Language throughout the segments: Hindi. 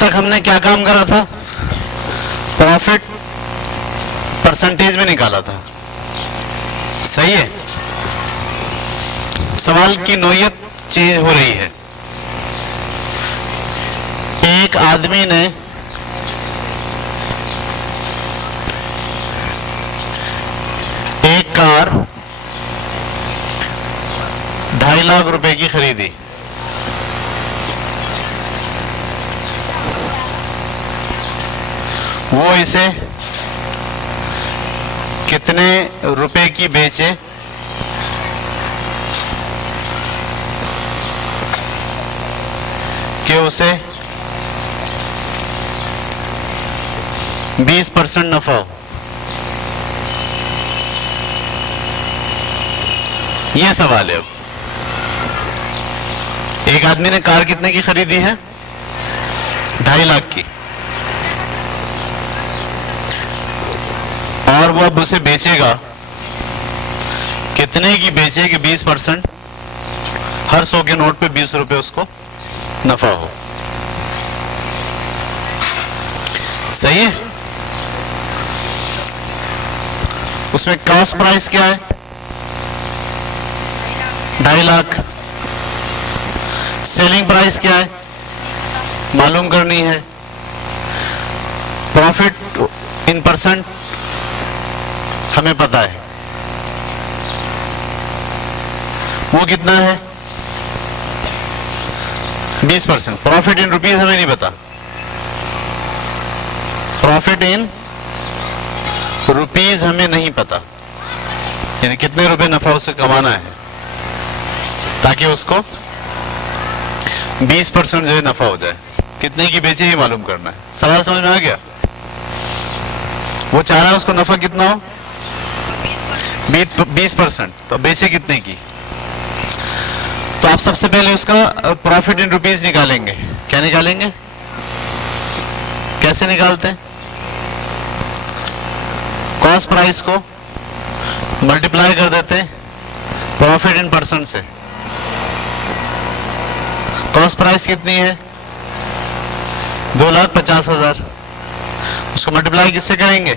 तक हमने क्या काम करा था? प्रॉफिट परसेंटेज में निकाला था, सही है। सवाल की नोयत चेंज हो रही है। एक आदमी ने एक कार 2.5 लाख रुपए की खरीदी। वो इसे कितने रुपए की बेचे? कि उसे 20% नफा हो। यह सवाल है। अब एक आदमी ने कार कितने की खरीदी है? 2.5 लाख की, और वो अब उसे बेचेगा कितने की बेचे कि 20%, हर 100 के नोट पे 20 रुपए उसको नफा हो। सही है। उसमें कॉस्ट प्राइस क्या है? 2.5 लाख। सेलिंग प्राइस क्या है? मालूम करनी है। प्रॉफिट इन परसेंट हमें पता है, वो कितना है? 20%। प्रॉफिट इन रुपीज हमें नहीं पता। प्रॉफिट इन रुपीज हमें नहीं पता, यानी कितने रुपए नफा उसे कमाना है ताकि उसको 20% जो है नफा हो जाए। कितने की बेचे ये मालूम करना है। सवाल समझ में आ गया? वो चाह रहा है उसको नफा कितना हो? 20%। तो बेचे कितने की? तो आप सबसे पहले उसका प्रॉफिट इन रुपीज निकालेंगे। क्या निकालेंगे? कैसे निकालते हैं? कॉस्ट प्राइस को मल्टीप्लाई कर देते हैं प्रॉफिट इन परसेंट से। कॉस्ट प्राइस कितनी है? 2,50,000। उसको मल्टीप्लाई किससे करेंगे?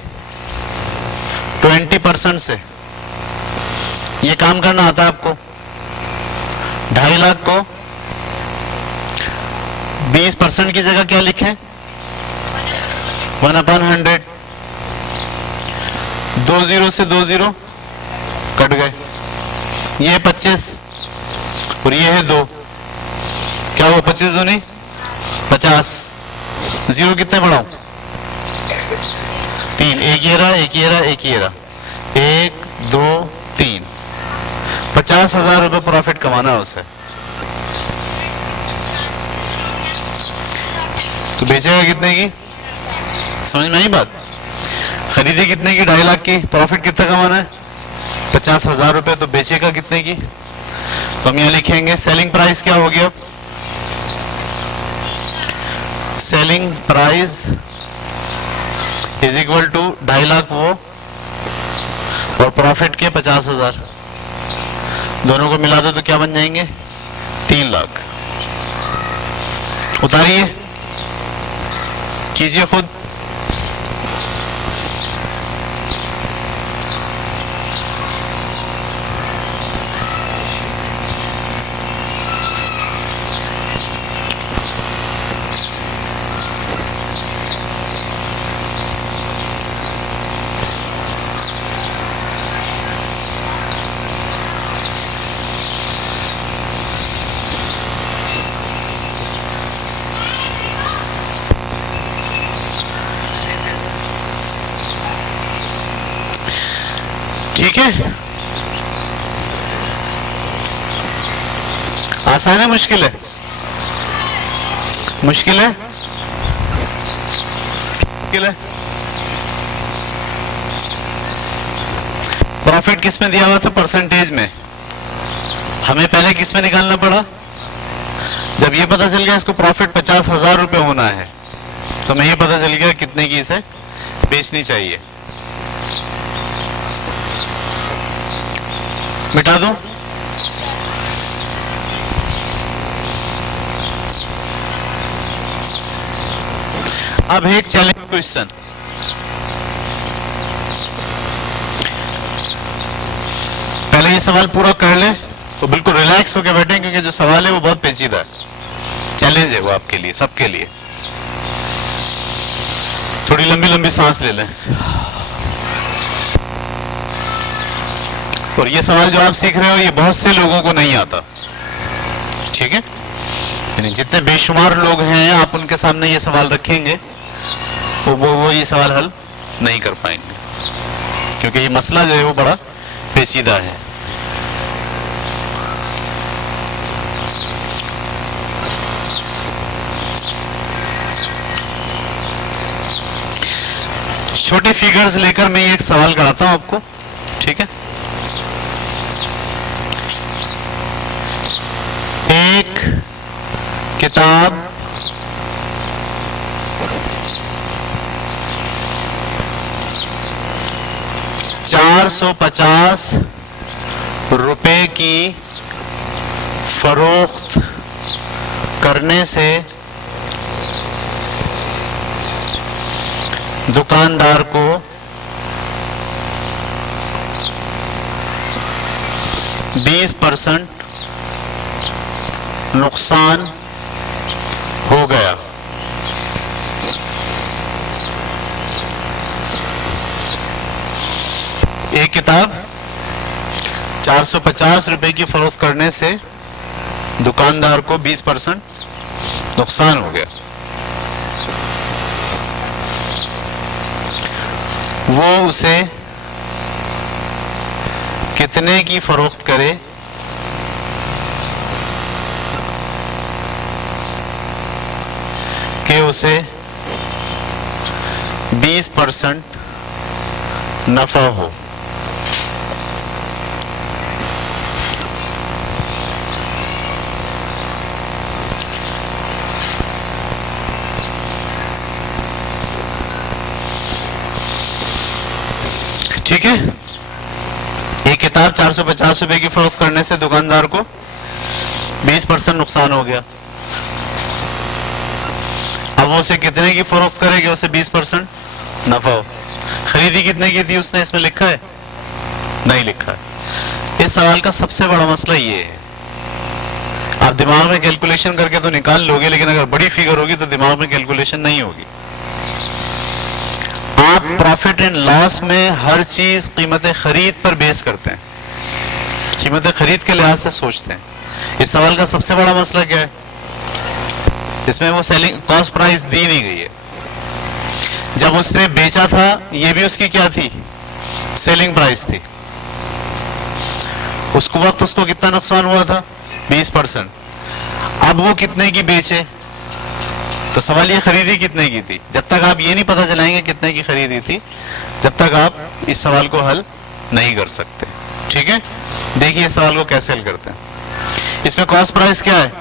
20% से। ये काम करना आता है आपको? 2.5 लाख को 20% की जगह क्या लिखें? 1/100। 2 0 से 2 0 कट गए। ये 25 और ये है 2। क्या हुआ? 25 दूनी 50। 0 कितने बढ़ाऊं? 3। एक ये रहा, एक ये रहा, एक ये रहा। 1 2 3। 50,000 रुपए प्रॉफिट कमाना है उसे। तो बेचेगा कितने की? समझ में आई बात? खरीदी कितने की? 2.5 लाख की। प्रॉफिट कितना कमाना है? 50,000 रुपए। तो बेचेगा कितने की? तो हम यहां लिखेंगे सेलिंग प्राइस क्या होगी? अब selling price is equal to 2.5 lakh वो और प्रॉफिट के 50,000। दोनों को मिला दो तो क्या बन जाएंगे? 3 लाख। उतारिए, कीजिए खुद। ठीक है? आसान है? मुश्किल है? मुश्किल है? मुश्किल है। प्रॉफिट किस में दिया हुआ था? परसेंटेज में। हमें पहले किस में निकालना पड़ा? जब ये पता चल गया इसको प्रॉफिट 50,000 रुपए होना है तो हमें ये पता चल गया कितने की इसे बेचनी चाहिए। मिटा दो। अब एक चैलेंज क्वेश्चन, पहले ये सवाल पूरा कर ले तो बिल्कुल रिलैक्स होकर बैठे, क्योंकि जो सवाल है वो बहुत पेचीदा है, चैलेंज है वो आपके लिए, सबके लिए। थोड़ी लंबी लंबी सांस ले लें। और ये सवाल जो आप सीख रहे हो ये बहुत से लोगों को नहीं आता, ठीक है? यानी जितने बेशुमार लोग हैं आप उनके सामने ये सवाल रखेंगे तो वो ये सवाल हल नहीं कर पाएंगे, क्योंकि ये मसला जो है वो बड़ा पेचीदा है। छोटे फिगर्स लेकर मैं एक सवाल कराता हूं आपको, ठीक है? एक किताब ₹450 की फरोख्त करने से दुकानदार को %20 नुकसान हो गया। एक किताब ₹450 की फरोख्त करने से दुकानदार को 20% नुकसान हो गया। वो उसे कितने की फरोख्त करे कि उसे 20% नफा हो? ठीक है, एक किताब ₹450 की फरोख्त करने से दुकानदार को 20% नुकसान हो गया। अब वो उसे कितने की फरोख्त करेगी उसे 20% नफा हो? खरीदी कितने की थी उसने, इसमें लिखा है? नहीं लिखा है। इस सवाल का सबसे बड़ा मसला ये है, आप दिमाग में कैलकुलेशन करके तो निकाल लोगे, लेकिन अगर बड़ी फिगर होगी तो दिमाग में कैलकुलेशन नहीं होगी। आप प्रॉफिट एंड लॉस में हर चीज कीमत खरीद पर बेस करते हैं, कीमत खरीद के लिहाज से सोचते हैं। इस सवाल का सबसे बड़ा मसला क्या है, इसमें वो सेलिंग कॉस्ट प्राइस दी नहीं गई है। जब उसने बेचा था ये भी उसकी क्या थी, सेलिंग प्राइस थी। उसको वक्त उसको कितना नुकसान हुआ था, 20%। अब वो कितने की बेचे, तो सवाल ये खरीदी कितने की थी। जब तक आप ये नहीं पता चलाएंगे कितने की खरीदी थी, जब तक आप इस सवाल को हल नहीं कर सकते। ठीक है, देखिए इस सवाल को कैसे हल करते हैं। इसमें कॉस्ट प्राइस क्या है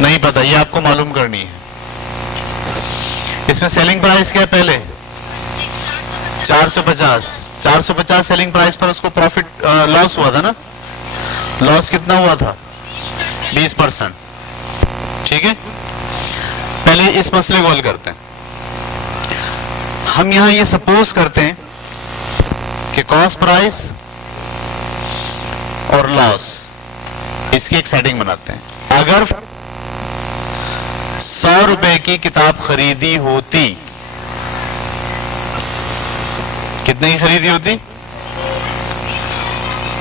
नहीं पता, ये आपको मालूम करनी है। इसमें सेलिंग प्राइस क्या है, पहले 450 सेलिंग प्राइस पर उसको प्रॉफिट लॉस हुआ था ना, लॉस कितना हुआ था, 20%। ठीक है, पहले इस मसले को हल करते हैं। हम यहां ये सपोज करते हैं कि कॉस्ट प्राइस और लॉस, इसकी एक सेटिंग बनाते हैं। अगर 100 रुपए की किताब खरीदी होती, कितने की खरीदी होती,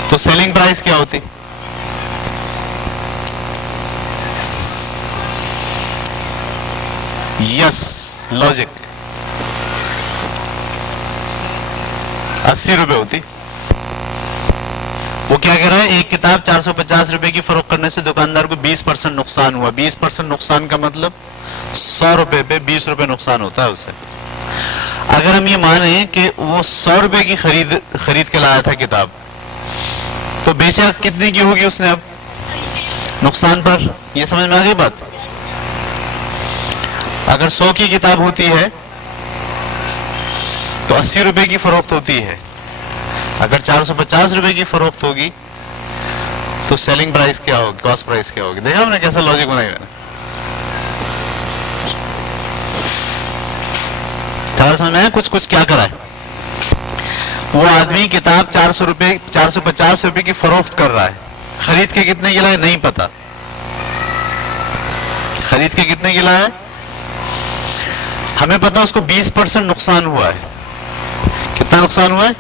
तो सेलिंग प्राइस क्या होती, यस लॉजिक, 80 रुपए होती। वो क्या कह रहा है, एक किताब 450 रुपए की फरोख्त करने से दुकानदार को 20% नुकसान हुआ। 20% नुकसान का मतलब 100 रुपए पे 20 रुपए नुकसान होता है उसे। अगर हम ये माने कि वो 100 रुपए की खरीद के लाया था किताब, तो बेचा कितने की होगी उसने अब नुकसान पर। ये समझ में आ गई बात। अगर 100 की किताब होती है तो 80 रुपए की फरोख्त होती है। अगर 450 रुपए की फरोख्त होगी तो सेलिंग प्राइस क्या होगी, कॉस्ट प्राइस क्या होगी। देखा हमने कैसा लॉजिक बनाया मैंने। बात समझ में आया? कुछ कुछ क्या करा है? वो आदमी किताब 400 रुपए 450 रुपए की फरोख्त कर रहा है, खरीद के कितने की लाया नहीं पता, खरीद के कितने की लाया हमें पता, उसको 20% नुकसान हुआ है। कितना नुकसान हुआ है?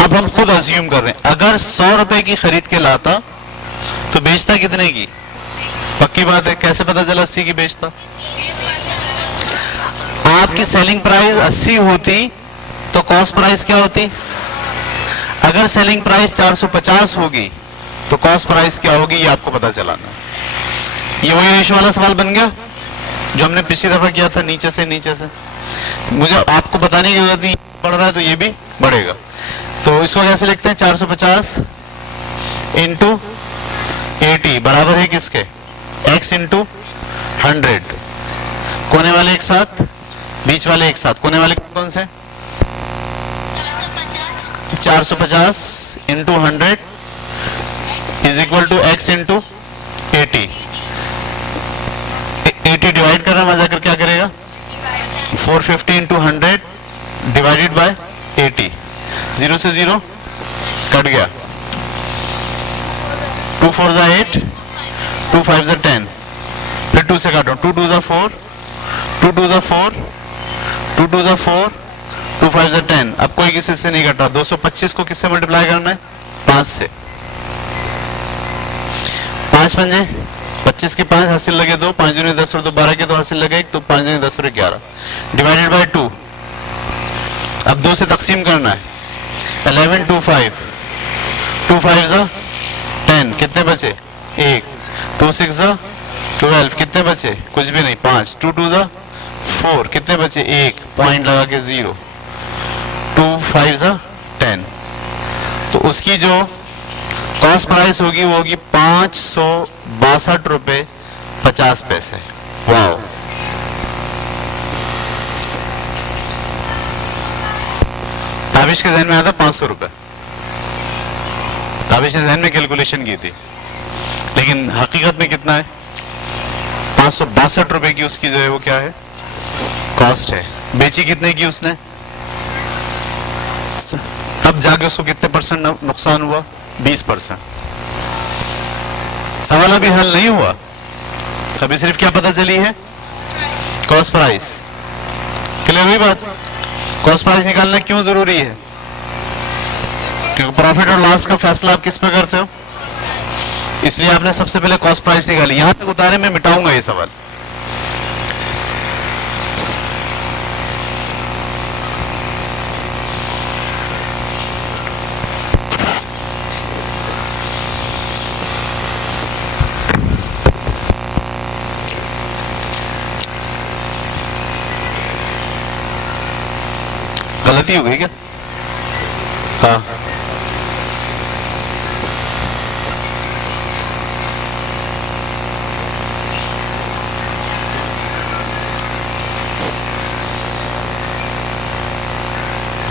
अब हम खुद अज्यूम कर रहे हैं अगर 100 रुपए की खरीद के लाता तो बेचता कितने की? पक्की बात है, कैसे पता चला 80 की बेचता? आपकी सेलिंग प्राइस 80 होती तो कॉस्ट प्राइस क्या होती? अगर सेलिंग प्राइस 450 होगी तो कॉस्ट प्राइस क्या होगी, ये आपको पता चलाना। ये वही रेशो वाला सवाल बन गया जो हमने पिछली दफा किया था, नीचे से मुझे आपको बताने की जरूरत नहीं, बढ़ रहा है तो ये भी बढ़ेगा। तो इसको कैसे लिखते हैं? 450 इंटू 80 बराबर है किसके? x into 100। कोने वाले एक साथ, बीच वाले एक साथ। कोने वाले कौन से? 450 into 100 is equal to x into 80। 80 divide कर रहा है, जाकर क्या करेगा? 450 इंटू 100 डिवाइडेड बाय 80। 0 से 0 कट गया। 2 4 जा 8, 2 5 जा 10, फिर 2 से काटो, 2 2 जा 4, 2 2 जा 4, 2 2 जा 4, 2 5 जा 10। अब कोई किसी से नहीं कट रहा। 225 को किससे मल्टीप्लाई करना है? 5 से। 5 पंजे 25 के 5 हासिल लगे 2, 5 दूनी 10 और 2 12 के 2 हासिल लगे 1, तो 5 दूनी 10 और 11 डिवाइडेड बाय 2। अब 2 से तकसीम करना है। 11 2 5, 2 5 जा 10, कितने बचे? 1। 2 6 जा 12, कितने बचे? कुछ भी नहीं, 5। 2 2 जा 4, कितने बचे? 1, पॉइंट लगा के 0। 2 5 जा 10। तो उसकी जो कॉस्ट प्राइस होगी वो होगी 562 रुपए 50 पैसे। वाओ! ताबिश के जहन में आता 500 रुपए, ताबिश ने जहन में कैलकुलेशन की थी, लेकिन हकीकत में कितना है? 562 रुपए की उसकी जो है वो क्या है? कॉस्ट है। बेची कितने की उसने? तब जाके उसको कितने परसेंट नुकसान हुआ? 20%। सवाल अभी हल नहीं हुआ, अभी सिर्फ क्या पता चली है? Cost price. क्लियर हुई बात? कॉस्ट प्राइस निकालना क्यों जरूरी है? क्योंकि प्रॉफिट और लॉस का फैसला आप किस पे करते हो? इसलिए आपने सबसे पहले कॉस्ट प्राइस निकाली। यहां तक उतारे मैं मिटाऊंगा ये सवाल। गलती हो गई क्या? हाँ,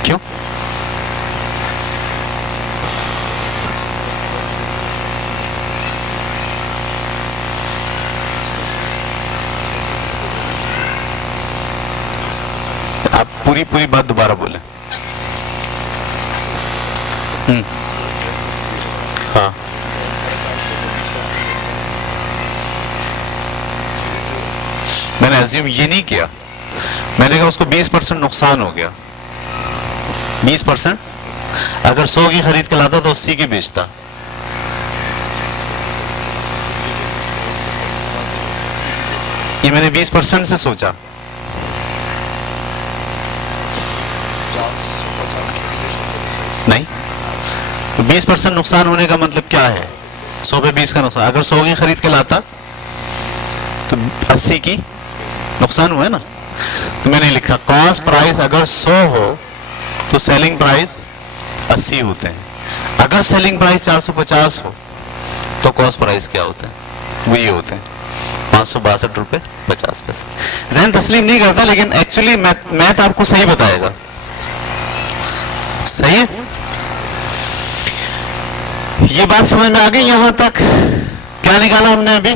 क्यों? आप पूरी पूरी बात दोबारा बोलें। हाँ, मैंने अज्यूम ये नहीं किया, मैंने कहा उसको 20% नुकसान हो गया। 20%, अगर 100 की खरीद के लाता तो 80 की बेचता। ये मैंने 20% से सोचा। नहीं, तो 20% नुकसान होने का मतलब क्या है? 100 पे 20 का नुकसान। अगर 100 की खरीद के लाता तो 80 की नुकसान हुआ है ना। तो मैंने लिखा कॉस्ट प्राइस अगर 100 हो तो सेलिंग प्राइस 80 होते हैं। अगर सेलिंग प्राइस 450 हो तो कॉस्ट प्राइस क्या होते हैं? वो ये होते हैं 562 रुपए 50 पैसे। जहन तस्लीम नहीं करता, लेकिन एक्चुअली मैथ आपको सही बताएगा। सही है? ये बात समझ में आ गई यहां तक? क्या निकाला हमने अभी?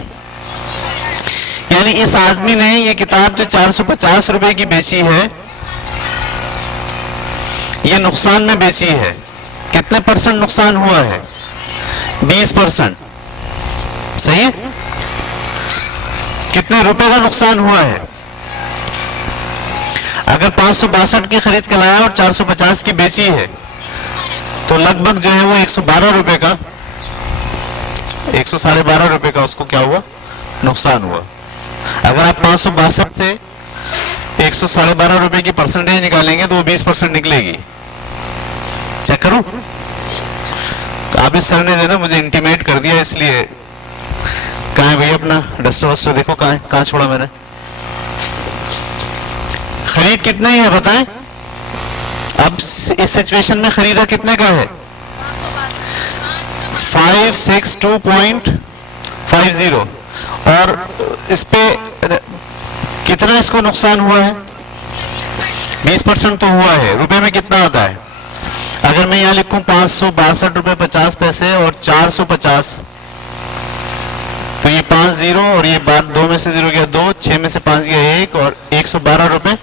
यानी इस आदमी ने ये किताब जो 450 रुपए की बेची है, ये नुकसान में बेची है, कितने परसेंट नुकसान हुआ है? 20%। सही है? कितने रुपए का नुकसान हुआ है? अगर 562 की खरीद के लाया और 450 की बेची है तो लगभग जो है वो 112 रुपए का, 112.5 रुपए का उसको क्या हुआ? नुकसान हुआ। अगर आप 562 से 112.5 रुपए की परसेंटेज निकालेंगे तो वो 20% निकलेगी। चेक करो। आप इस सर ने जो ना मुझे इंटीमेट कर दिया, इसलिए कहाँ है भैया अपना डस्टर वस्टर? देखो कहाँ छोड़ा मैंने। खरीद कितने ही है बताएं? अब इस सिचुएशन में खरीदा कितने का है? 562.50। और इस पे कितना इसको नुकसान हुआ है? 20% तो हुआ है। रुपए में कितना आता है? अगर मैं यहां लिखूं 562 रुपए 50 पैसे और 450, तो ये 5 जीरो और ये बात 2 में से 0 गया 2, 6 में से 5 गया 1 और 112 रुपए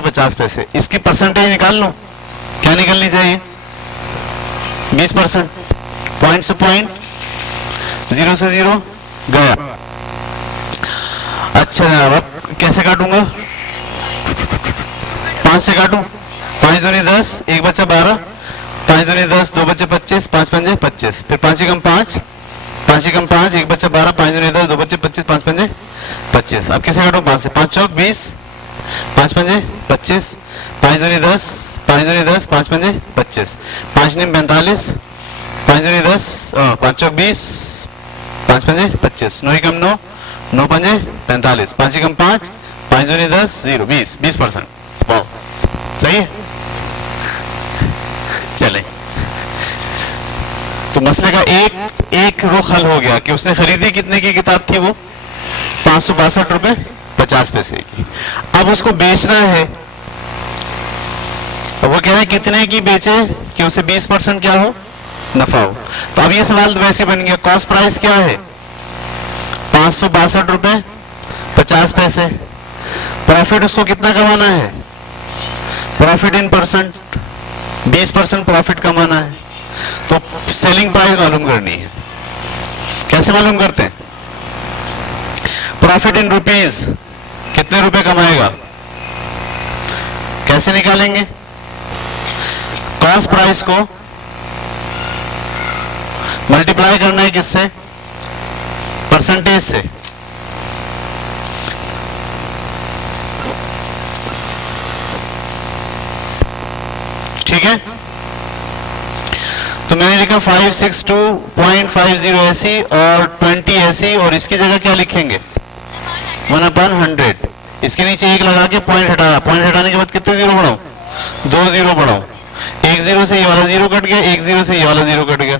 50 पैसे। इसकी परसेंटेज निकाल लो, क्या निकलनी चाहिए? 20%। पॉइंट से पॉइंट, 0 से 0 गया। अच्छा अब कैसे काटूंगा? 5 से काटूं? 5 दूनी 10, 1 बचा 12, 5 दूनी 10, 2 बचे 25, 5 पंजे 25, फिर 5 एकम 5, 5 एकम 5, 1 बचा 12, 5 दूनी 10, 2 बचे 25, 5 पंजे 25। अब कैसे काटूं? 5 से? 5 चौक 20, 5 पंजे 25, 5 दूनी 10, 5 दूनी 10, 5 पंजे 25, 5 नीम 45, 5 दूनी 10, 5 चौक 20, 5 पंजे 25, 9 एकम 9, 9 पंजे 45, 5 एकम 5, 5 दूनी 10, 0, 20%। वाह, सही है। चले, तो मसले का एक रुख हल हो गया कि उसने खरीदी कितने की किताब थी? वो 562 रुपए 50 पैसे की। अब उसको बेचना है, तो वो कह रहे हैं कितने की बेचे कि उसे 20% क्या हो? नफा हो। तो अब ये सवाल वैसे बन गया, कॉस्ट प्राइस क्या है? 562 रुपए 50 पैसे। प्रॉफिट उसको कितना कमाना है? प्रॉफिट इन परसेंट, 20% प्रॉफिट कमाना है। तो सेलिंग प्राइस मालूम करनी है। कैसे मालूम करते हैं? प्रॉफिट इन रुपीज, कितने रुपए कमाएगा? कैसे निकालेंगे? कॉस्ट प्राइस को मल्टीप्लाई करना है किससे? परसेंटेज से। ठीक है, तो मैंने लिखा 562.50 ऐसी और 20 ऐसी, और इसकी जगह क्या लिखेंगे? 1/100। इसके नीचे 1 लगा के पॉइंट हटाया। पॉइंट हटाने के बाद कितने जीरो बढ़ाऊं? 2 जीरो बढ़ाऊं। 1 जीरो से ये वाला जीरो कट गया, 1 जीरो से ये वाला जीरो कट गया,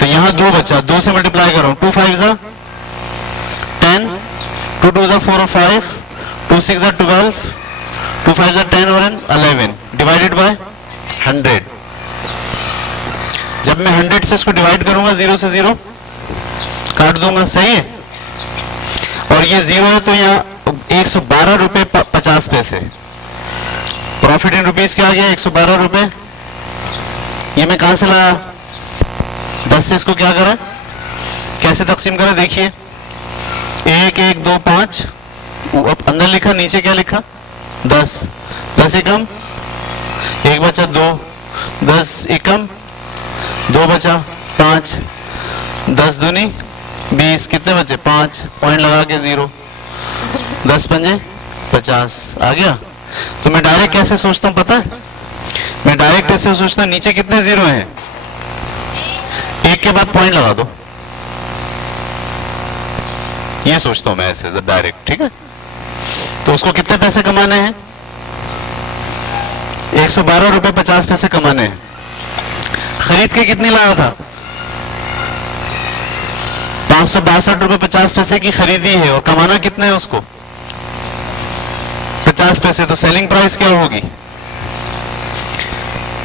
तो यहां 2 बचा। 2 से मल्टीप्लाई करो, 2 5 जा 10, 2 2 जा 4 और 5, 2 6 जा 12, 2 5 जा 10 और 11, डिवाइडेड बाय 100। जब मैं 100 से इसको डिवाइड करूंगा, 0 से 0 काट दूंगा। सही है? और ये 0 है तो यहाँ 112 रुपए 50 पैसे। प्रॉफिट इन रुपीज क्या आ गया? 112 रुपए। ये मैं कहां से लाया? 10 से इसको क्या करा? कैसे तकसीम करा? देखिए, 1 1 2 5, अंदर लिखा, नीचे क्या लिखा? 10। 10 एकम 1 बचा 2, 10 एकम 2 बचा 5, 10 दूनी 20, कितने बचे? 5, पॉइंट लगा के 0, 10 पंजे 50 आ गया। तो मैं डायरेक्ट कैसे सोचता हूं पता है? मैं डायरेक्ट ऐसे सोचता हूं, नीचे कितने जीरो हैं? 1 के बाद पॉइंट लगा दो, ये सोचता हूं मैं ऐसे डायरेक्ट। ठीक है, तो उसको कितने पैसे कमाने हैं? 112 रुपए 50 पैसे कमाने हैं। खरीद के कितनी लाया था? 562 रुपए 50 पैसे की खरीदी है, और कमाना कितने है उसको? 50 पैसे। तो सेलिंग प्राइस क्या होगी?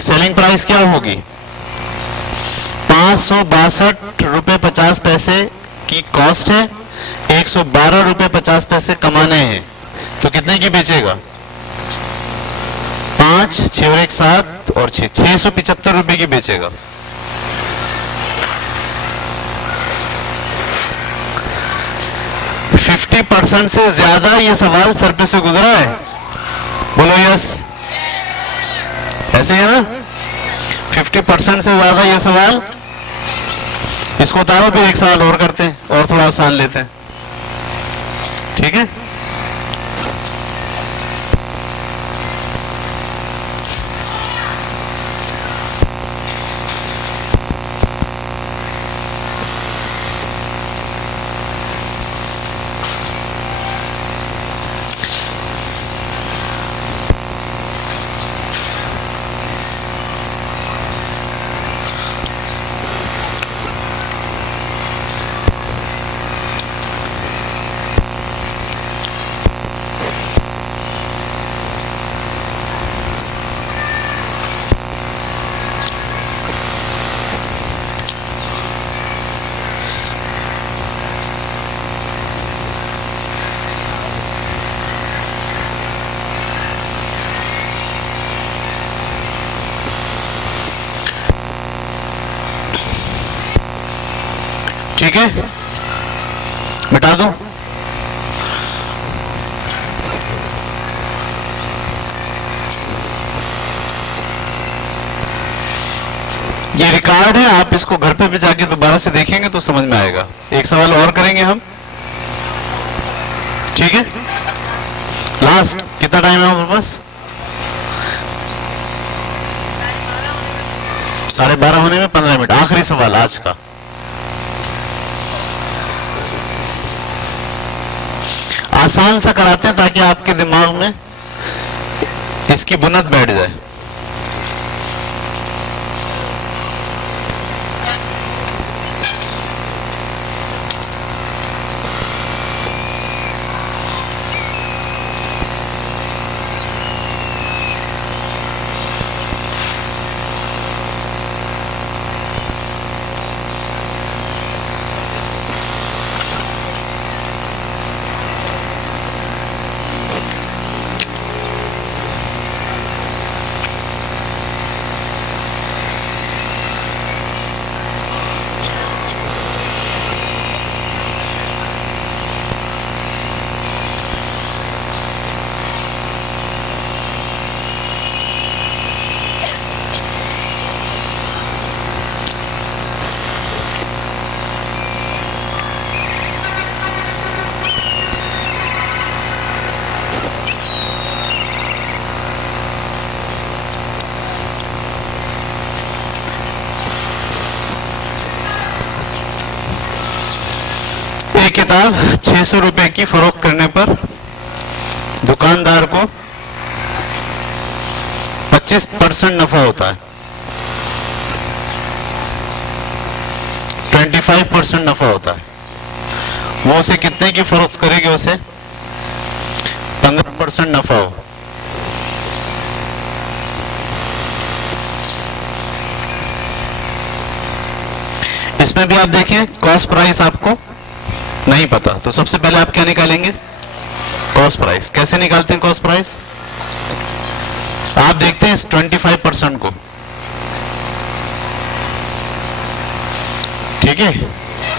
सेलिंग प्राइस क्या होगी? 562 रुपए 50 पैसे की कॉस्ट है, 112 रुपए 50 पैसे कमाने हैं, तो कितने की बेचेगा? 5, 6 और 1 7 और 6, 675 रुपए की बेचेगा। फिफ्टी % से ज्यादा ये सवाल सर पे से गुजरा है, बोलो यस। ऐसे है ना, 50% से ज्यादा ये सवाल। इसको उतारो, फिर एक सवाल और करते हैं और थोड़ा आसान लेते हैं, ठीक है। ठीक है, मिटा दो। ये रिकॉर्ड है, आप इसको घर पे भी जाके दोबारा से देखेंगे तो समझ में आएगा। एक सवाल और करेंगे हम, ठीक है। लास्ट कितना टाइम है हमारे पास? 12:30 होने में 15 मिनट। आखिरी सवाल आज का। आसान सा कराते हैं ताकि आपके दिमाग में इसकी बुनियाद बैठ जाए। किताब 600 रुपए की फरोख्त करने पर दुकानदार को 25% नफा होता है, 25% नफा होता है। वो उसे कितने की फरोख्त करेगी? उसे 15% नफा हो। इसमें भी आप देखें, कॉस्ट प्राइस आपको नहीं पता, तो सबसे पहले आप क्या निकालेंगे? Cost price. कैसे निकालते हैं कॉस्ट प्राइस? आप देखते हैं इस 25% को, ठीक है।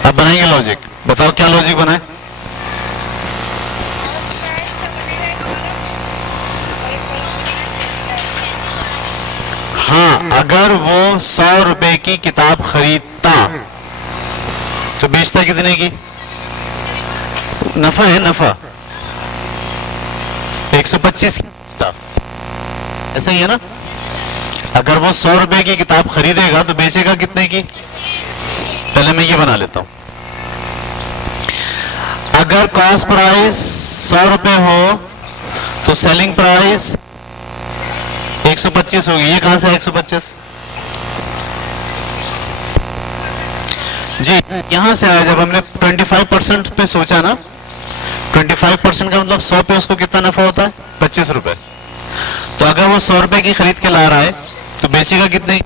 अब बनाएंगे लॉजिक। बताओ क्या लॉजिक बनाए? हाँ, अगर वो 100 रुपए की किताब खरीदता तो बेचता कितने की? नफा है, नफा 125 की बेचता। ऐसा ही है ना। अगर वो 100 रुपए की किताब खरीदेगा तो बेचेगा कितने की? पहले मैं ये बना लेता हूं। अगर कॉस्ट प्राइस 100 रुपए हो तो सेलिंग प्राइस 125 होगी। ये कहां से 125? जी, यहां से आया। जब हमने 25% पे सोचा ना, 25% का मतलब 100 पे उसको कितना नफा होता है? 25 रुपए। तो अगर वो 100 रुपए की खरीद के ला रहा है तो बेचेगा कितने की?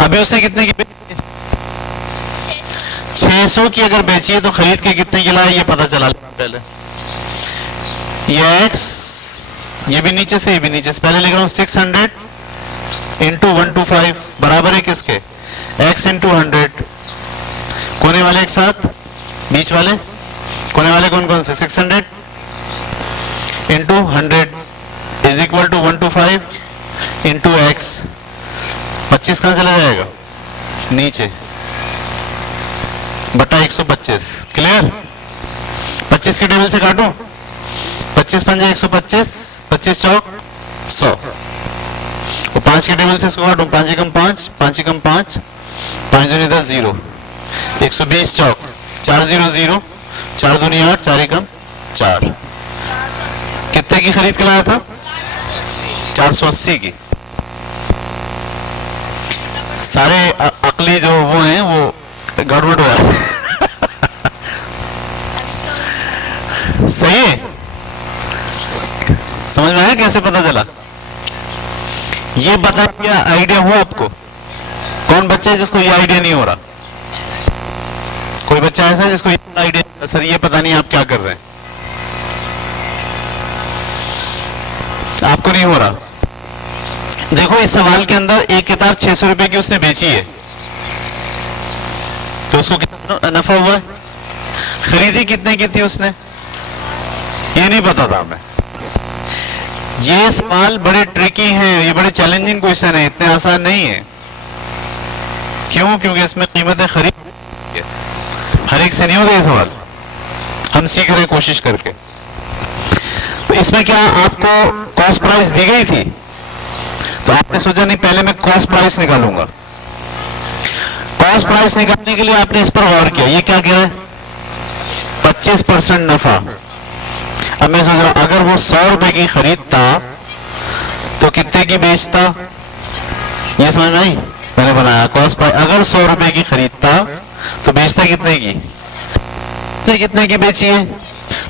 अभी उसने कितने की बेची? 600 की अगर बेची है तो खरीद के कितने की लाए ये पता चला पहले। ये x ये भी नीचे से, ये भी नीचे से। पहले लिख रहा हूं 600 इंटू 125 बराबर है किसके, x इंटू 100। कोने वाले एक साथ, बीच वाले कोने वाले कौन कौन से, 600 into 100 is equal to 125 into X. 25 कहां चला जाएगा, नीचे, बटा 125। क्लियर। 25 के टेबल से काटो, 25 पंजे 125, 25 चौक 100, और 5 के टेबल से इसको काटो, 5 एकम 5, 5 एकम 5, 5 दूनी 10 0, 120 चौक 4 0 0, 4 दूनी 8, 4 एकम 4। कितने की खरीद के लाया था, 480 की। सारे अकली जो वो हैं वो गड़बड़ हुआ है। सही है, समझ में आया कैसे पता चला। ये बता, क्या आइडिया हुआ आपको। कौन बच्चा है जिसको ये आइडिया नहीं हो रहा, कोई बच्चा ऐसा है जिसको ये आइडिया, सर ये पता नहीं आप क्या कर रहे हैं, आपको नहीं हो रहा। देखो इस सवाल के अंदर एक किताब 600 रुपए की उसने बेची है, तो उसको कितना नफा हुआ है, खरीदी कितने की थी उसने, ये नहीं पता था हमें। ये सवाल बड़े ट्रिकी हैं, ये बड़े चैलेंजिंग क्वेश्चन है, इतने आसान नहीं है। क्यों, क्योंकि इसमें कीमतें खरीद, हर एक से नहीं होगा ये सवाल, हम सीख रहे कोशिश करके। तो इसमें क्या आपको कॉस्ट प्राइस दी गई थी, तो आपने सोचा नहीं पहले मैं कॉस्ट प्राइस निकालूंगा। कॉस्ट प्राइस निकालने के लिए आपने इस पर गौर किया, ये क्या कह रहा है, 25% नफा। अब मैं सोच रहा हूं अगर वो 100 रुपए की खरीदता तो कितने की बेचता, ये समझ में आई। मैंने बनाया कॉस्ट प्राइस, अगर 100 रुपए की खरीदता तो बेचता कितने की, तो कितने की बेची है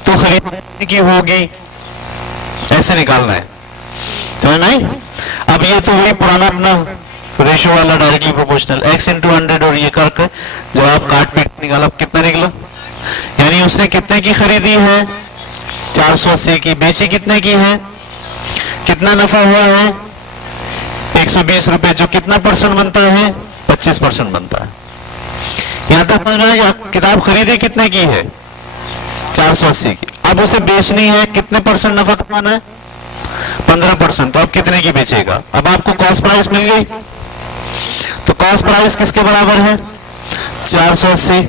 तो खरीदने की होगी, ऐसे निकालना है, समझ में आई। अब ये तो वही पुराना अपना रेशो वाला डायरेक्टली प्रोपोर्शनल, x इंटू 100, और ये करके जब आप काट पीट निकाला कितना निकला, यानी उसने कितने की खरीदी है, 480 की, बेची कितने की है, कितना नफा हुआ है, 120 रुपए, जो कितना परसेंट बनता है, 25% बनता है। यहां तक समझ में आया। किताब खरीदी कितने की है, 480 की। अब उसे बेचनी है, कितने परसेंट नफा कमाना है, 15%, तो अब कितने की बेचेगा। अब आपको कॉस्ट प्राइस मिल गई, तो कॉस्ट प्राइस किसके बराबर है, 480,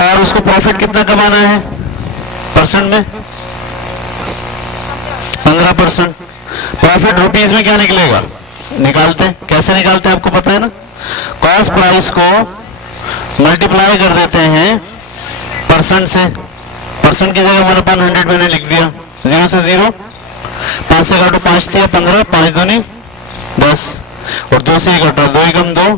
और उसको प्रॉफिट कितना कमाना है परसेंट में, 15%। प्रॉफिट रुपीज में क्या निकलेगा, निकालते हैं, कैसे निकालते हैं आपको पता है ना, कॉस्ट प्राइस को मल्टीप्लाई कर देते हैं परसेंट से। परसेंट की जगह 1/100 मैंने लिख दिया, 0 से 0, 5 से काटो 5 दिया 15, 5 दूनी 10, और 2 से 1 घटा, 2 एकम 2,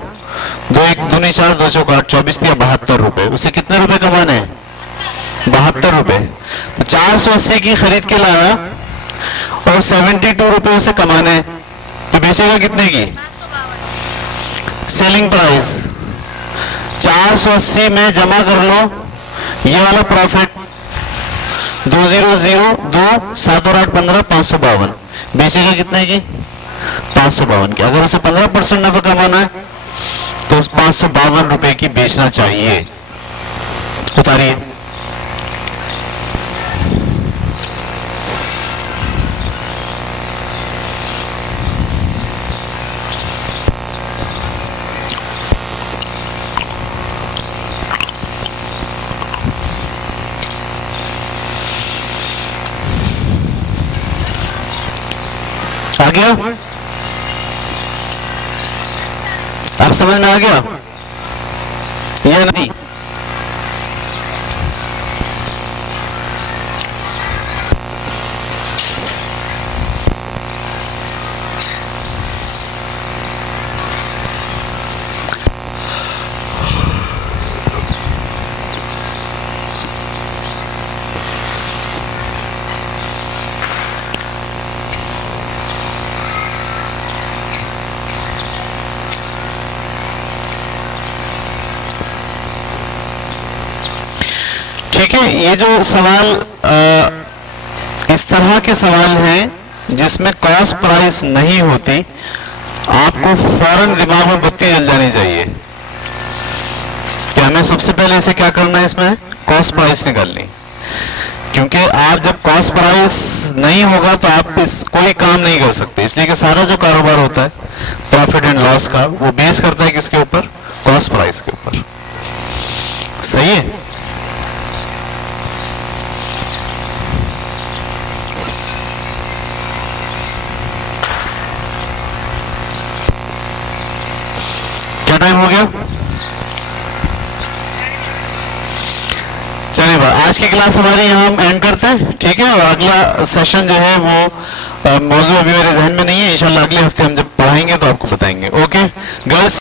2 एक दूनी 4, 2 चौक 8, 24 दिया 72 रुपए। उसे कितने रुपए कमाने हैं, 72 रुपए। तो 480 की खरीद के लाया और 72 रुपए उसे कमाने, तो बेचेगा कितने की, सेलिंग प्राइस 480 में जमा कर लो ये वाला प्रॉफिट, 200, 2 7 और 8 15, 552। बेचेगा कितने की, 552 की। अगर उसे 15% नफा कमाना है तो उस 552 रुपए की बेचना चाहिए। उतारिए, आ गया, आप समझ में आ गया या नहीं। ठीक है, ये जो सवाल इस तरह के सवाल हैं जिसमें कॉस्ट प्राइस नहीं होती, आपको फौरन दिमाग में बत्ती जल जानी चाहिए कि हमें सबसे पहले इसे क्या करना है, इसमें कॉस्ट प्राइस निकालनी। क्योंकि आप जब कॉस्ट प्राइस नहीं होगा तो आप इस कोई काम नहीं कर सकते, इसलिए कि सारा जो कारोबार होता है प्रॉफिट एंड लॉस का, वो बेस करता है किसके ऊपर, कॉस्ट प्राइस के ऊपर। सही है? क्या टाइम हो गया? चलिए भाई, आज की क्लास हमारी यहाँ हम एंड करते हैं, ठीक है। और अगला सेशन जो है वो मौजूद अभी मेरे जहन में नहीं है, इंशाल्लाह अगले हफ्ते हम जब पढ़ाएंगे तो आपको बताएंगे। Okay girls.